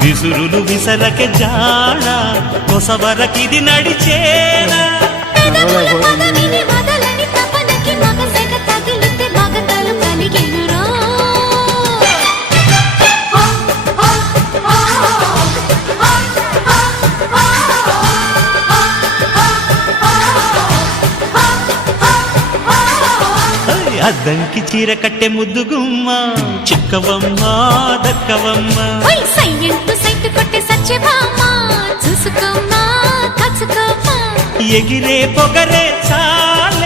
విసురులు విసరకే జాడ కొసవరకిది నడిచేనా అద్దంకి చీర కట్టె ముద్దుగుమ్మ చిక్కవమ్మ దక్కవమ్మ సైట్ కొట్టే చూసుకోమ్మా ఎగిరే పొగరే చా